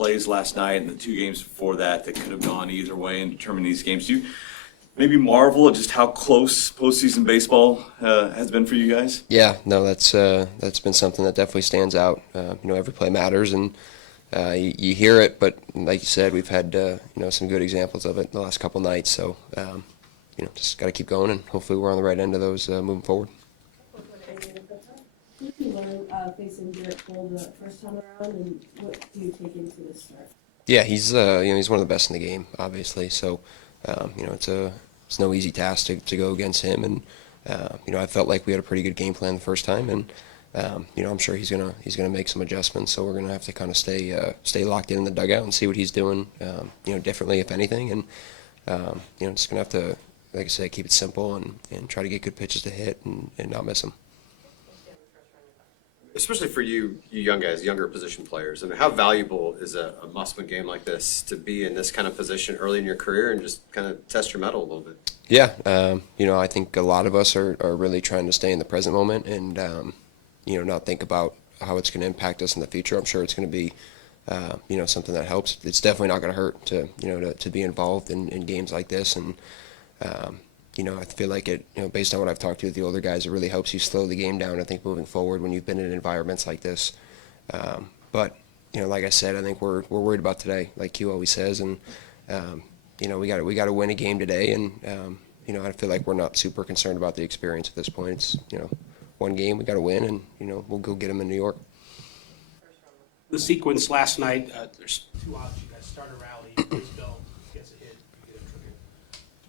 plays last night and the two games before that that could have gone either way in determining these games. Do you maybe marvel at just how close postseason baseball has been for you guys? Yeah, no, that's been something that definitely stands out. Every play matters, and you hear it, but like you said, we've had some good examples of it the last couple nights. So just got to keep going, and hopefully we're on the right end of those moving forward. What did you learn facing Garrett Cole the first time around, and what do you take into this start? Yeah, he's he's one of the best in the game, obviously. So it's no easy task to go against him, and I felt like we had a pretty good game plan the first time, and I'm sure he's gonna make some adjustments. So we're gonna have to kind of stay locked in the dugout and see what he's doing, differently if anything, and just gonna have to, like I said, keep it simple and try to get good pitches to hit and not miss them. Especially for you young guys, younger position players, and how valuable is a must-win game like this to be in this kind of position early in your career and just kind of test your mettle a little bit? Yeah, I think a lot of us are really trying to stay in the present moment and not think about how it's going to impact us in the future. I'm sure it's going to be something that helps. It's definitely not going to hurt to be involved in games like this, and I feel like it, based on what I've talked to with the older guys, it really helps you slow the game down, I think, moving forward when you've been in environments like this. But like I said, I think we're worried about today, like Q always says, and we got to win a game today, and I feel like we're not super concerned about the experience at this point. It's one game, we got to win, and we'll go get them in New York. The sequence last night, there's 2 outs, you guys start a rally, Isbell gets a hit, you get a trigger.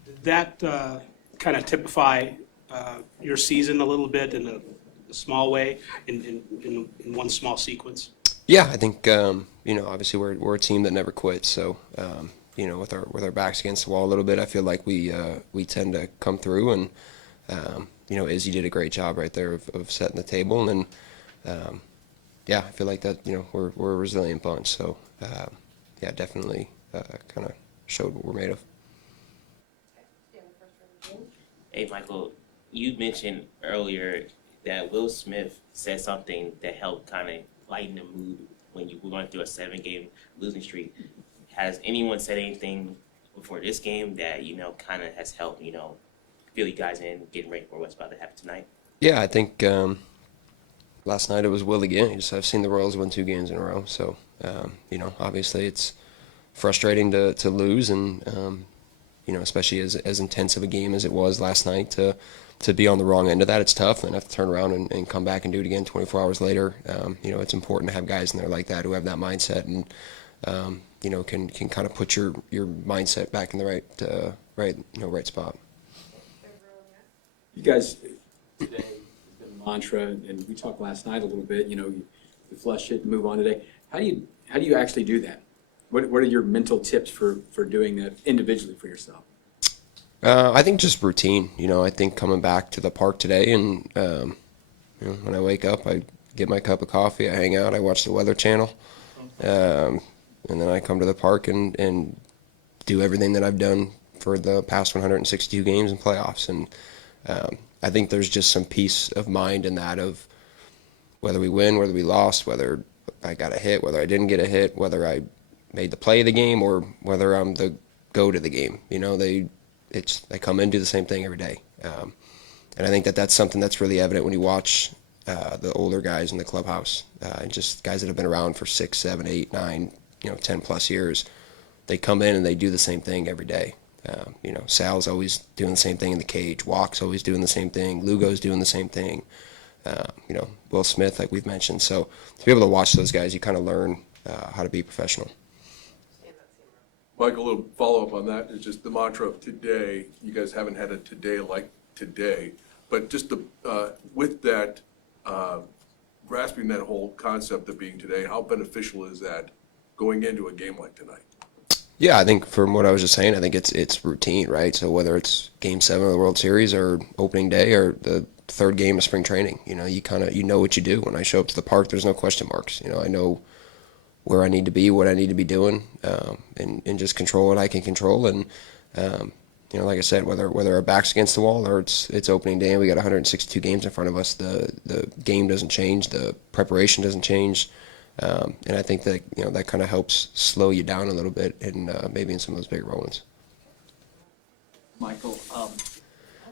Did that kind of typify your season a little bit in a small way, in one small sequence? Yeah, I think obviously we're a team that never quits. So with our backs against the wall a little bit, I feel like we tend to come through, and Izzy did a great job right there of setting the table, and I feel like that we're a resilient bunch. So definitely kind of showed what we're made of. Hey, Michael, you mentioned earlier that Will Smith said something that helped kind of lighten the mood when you were going through a 7-game losing streak. Has anyone said anything before this game that, kind of has helped, feel you guys in, getting ready for what's about to happen tonight? Yeah, I think last night it was Will again. I've seen the Royals win 2 games in a row. So, obviously it's frustrating to lose, and especially as intense of a game as it was last night, to be on the wrong end of that, it's tough, and have to turn around and come back and do it again 24 hours later. It's important to have guys in there like that who have that mindset, and can kind of put your mindset back in the right spot. You guys today, the mantra, and we talked last night a little bit. You flush it, and move on today. How do you actually do that? What are your mental tips for doing that individually for yourself? I think just routine. I think coming back to the park today, and when I wake up, I get my cup of coffee, I hang out, I watch the Weather Channel, and then I come to the park and do everything that I've done for the past 162 games and playoffs. And I think there's just some peace of mind in that, of whether we win, whether we lost, whether I got a hit, whether I didn't get a hit, whether I made the play of the game, or whether I'm the go to the game. They come in and do the same thing every day. And I think that's something that's really evident when you watch the older guys in the clubhouse, and just guys that have been around for 6, 7, 8, 9, 10 plus years. They come in and they do the same thing every day. Sal's always doing the same thing in the cage. Walk's always doing the same thing. Lugo's doing the same thing. Will Smith, like we've mentioned. So to be able to watch those guys, you kind of learn how to be professional. Michael, a little follow-up on that is just the mantra of today. You guys haven't had a today like today, but just with that, grasping that whole concept of being today, how beneficial is that going into a game like tonight? Yeah, I think from what I was just saying, I think it's routine, right? So whether it's Game 7 of the World Series or opening day or the 3rd game of spring training, you know what you do. When I show up to the park, there's no question marks. I know where I need to be, what I need to be doing, and just control what I can control. And like I said, whether our back's against the wall or it's opening day and we got 162 games in front of us, the game doesn't change, the preparation doesn't change. And I think that, that kind of helps slow you down a little bit and maybe in some of those bigger moments. Michael, how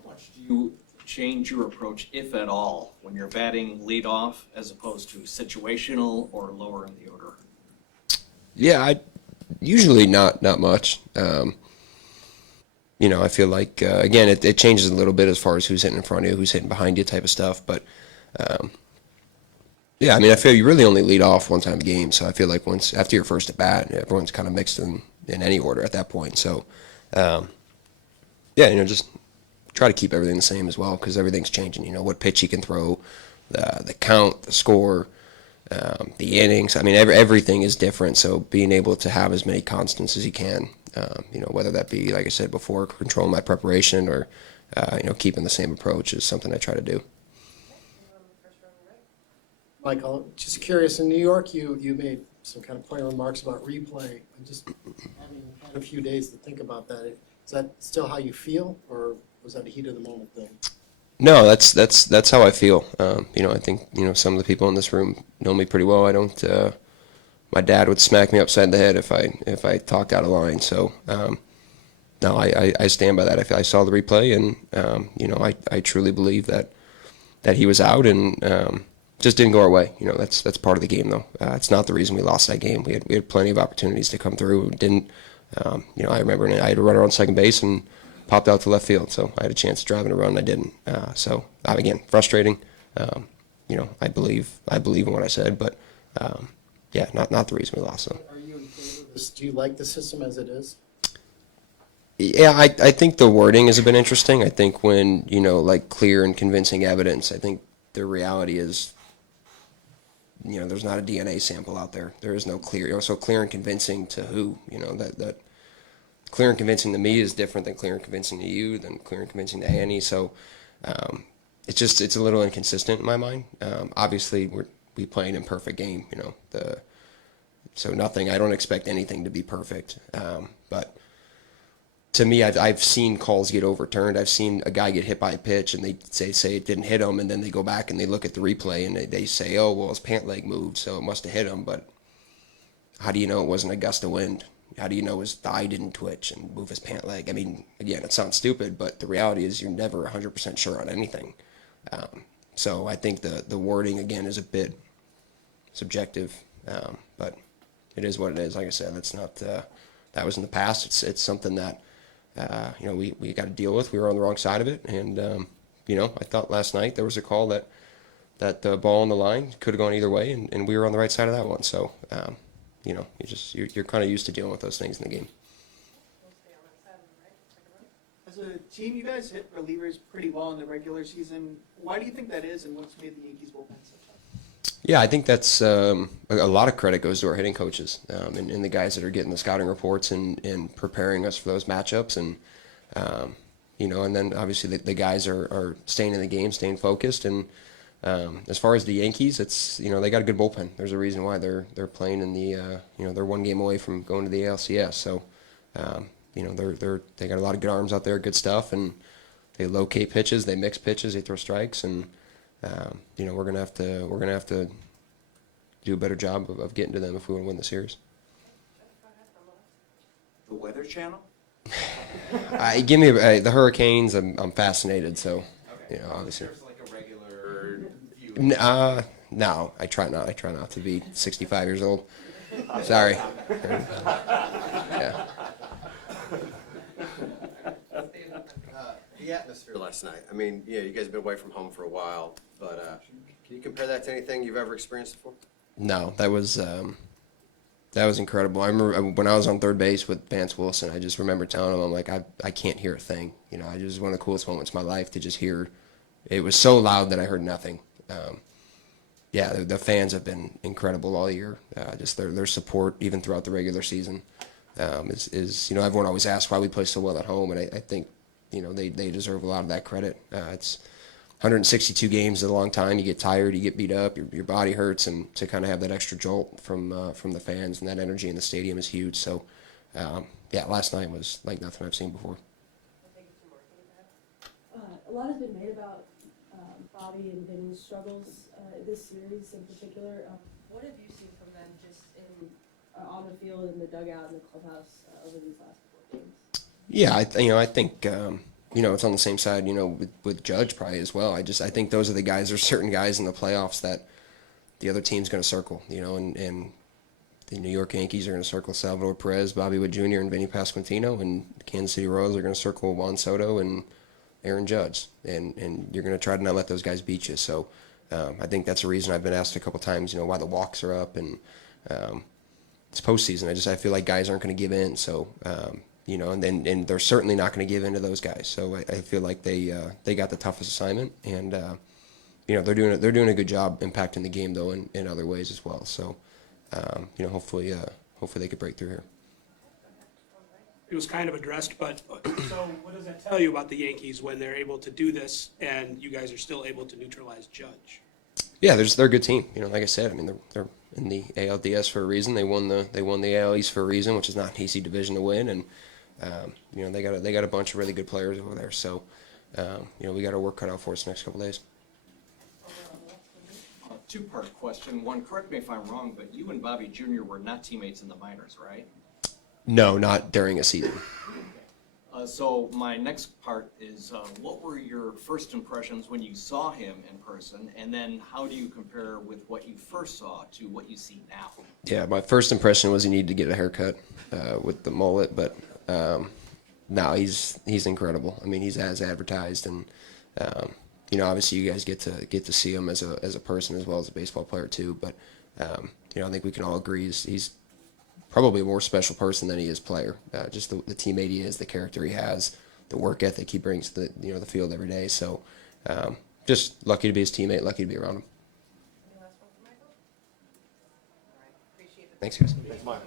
much do you change your approach, if at all, when you're batting leadoff as opposed to situational or lower in the order? Yeah, usually not much. I feel like, again, it changes a little bit as far as who's hitting in front of you, who's hitting behind you type of stuff. But, yeah, I mean, I feel you really only lead off one time a game. So I feel like after your first at bat, everyone's kind of mixed in any order at that point. So, yeah, just try to keep everything the same as well because everything's changing. What pitch you can throw, the count, the score, the innings. I mean, everything is different. So being able to have as many constants as you can, whether that be, like I said before, controlling my preparation or, keeping the same approach is something I try to do. Michael, just curious, in New York, you made some kind of poignant remarks about replay. I'm just having had a few days to think about that. Is that still how you feel, or was that a heat of the moment thing? No, that's how I feel. I think some of the people in this room know me pretty well. I don't. My dad would smack me upside the head if I talked out of line. So no, I stand by that. I saw the replay, and I truly believe that he was out and just didn't go our way. That's part of the game though. It's not the reason we lost that game. We had plenty of opportunities to come through. Didn't. I remember I had a runner on second base and popped out to left field, so I had a chance to drive in a run, and I didn't. So again, frustrating. I believe in what I said, but yeah, not the reason we lost. So. Are you in favor of this? Do you like the system as it is? Yeah, I think the wording has been interesting. I think when like clear and convincing evidence, I think the reality is, there's not a DNA sample out there. There is no clear. So clear and convincing to who? That. Clear and convincing to me is different than clear and convincing to you, than clear and convincing to Annie. So it's a little inconsistent in my mind. Obviously, we play an imperfect game, so nothing. I don't expect anything to be perfect. But to me, I've seen calls get overturned. I've seen a guy get hit by a pitch, and they say it didn't hit him, and then they go back and they look at the replay and they say, oh well, his pant leg moved, so it must have hit him. But how do you know it wasn't a gust of wind? How do you know his thigh didn't twitch and move his pant leg? I mean, again, it sounds stupid, but the reality is you're never 100% sure on anything. So I think the wording, again, is a bit subjective, but it is what it is. Like I said, that's not that was in the past. It's something that we got to deal with. We were on the wrong side of it, and I thought last night there was a call that the ball on the line could have gone either way, and we were on the right side of that one. So. You're kind of used to dealing with those things in the game. As a team, you guys hit relievers pretty well in the regular season. Why do you think that is, and what's made the Yankees bullpen so tough? Yeah, I think that's a lot of credit goes to our hitting coaches and the guys that are getting the scouting reports and preparing us for those matchups, and and then obviously the guys are staying in the game, staying focused, and as far as the Yankees, it's they got a good bullpen. There's a reason why they're playing in the they're one game away from going to the ALCS. So they got a lot of good arms out there, good stuff, and they locate pitches, they mix pitches, they throw strikes, and we're gonna have to do a better job of getting to them if we want to win the series. The Weather Channel? Give me the Hurricanes. I'm fascinated. So obviously. No, I try not. I try not to be 65 years old. Sorry. Yeah. The atmosphere last night. I mean, you guys have been away from home for a while, but can you compare that to anything you've ever experienced before? No, that was incredible. I remember when I was on third base with Vance Wilson, I just remember telling him, I'm like, I can't hear a thing. I just one of the coolest moments of my life to just hear. It was so loud that I heard nothing. The fans have been incredible all year. Just their support, even throughout the regular season, is everyone always asks why we play so well at home, and I think they deserve a lot of that credit. It's 162 games is a long time. You get tired, you get beat up, your body hurts, and to kind of have that extra jolt from the fans and that energy in the stadium is huge. So, last night was like nothing I've seen before. A lot has been made about Bobby and Vinny's struggles this series in particular. What have you seen from them just in on the field, in the dugout, in the clubhouse over these last couple of games? Yeah, I think it's on the same side, with Judge probably as well. I think those are the guys. There's certain guys in the playoffs that the other team's going to circle, and the New York Yankees are going to circle Salvador Perez, Bobby Witt Jr., and Vinny Pasquantino, and the Kansas City Royals are going to circle Juan Soto and Aaron Judge, and you're going to try to not let those guys beat you. So I think that's the reason I've been asked a couple times, why the walks are up, and it's postseason. I feel like guys aren't going to give in. So and they're certainly not going to give in to those guys. So I feel like they got the toughest assignment, and they're doing a good job impacting the game though in other ways as well. So hopefully they could break through here. It was kind of addressed, but so what does that tell you about the Yankees when they're able to do this and you guys are still able to neutralize Judge? Yeah, they're a good team. Like I said, they're in the ALDS for a reason. They won the AL East for a reason, which is not an easy division to win, and they got a bunch of really good players over there. So we got our work cut out for us the next couple days. Two-part question. One, correct me if I'm wrong, but you and Bobby Jr. were not teammates in the minors, right? No, not during a season. So my next part is, what were your first impressions when you saw him in person, and then how do you compare with what you first saw to what you see now? Yeah, my first impression was he needed to get a haircut with the mullet, but no, he's incredible. He's as advertised, and obviously you guys get to see him as a person as well as a baseball player too. But I think we can all agree he's probably a more special person than he is player. Just the teammate he is, the character he has, the work ethic he brings to the field every day. So just lucky to be his teammate, lucky to be around him. Any last one for Michael? All right, appreciate it. Thanks, guys. Thanks, Michael.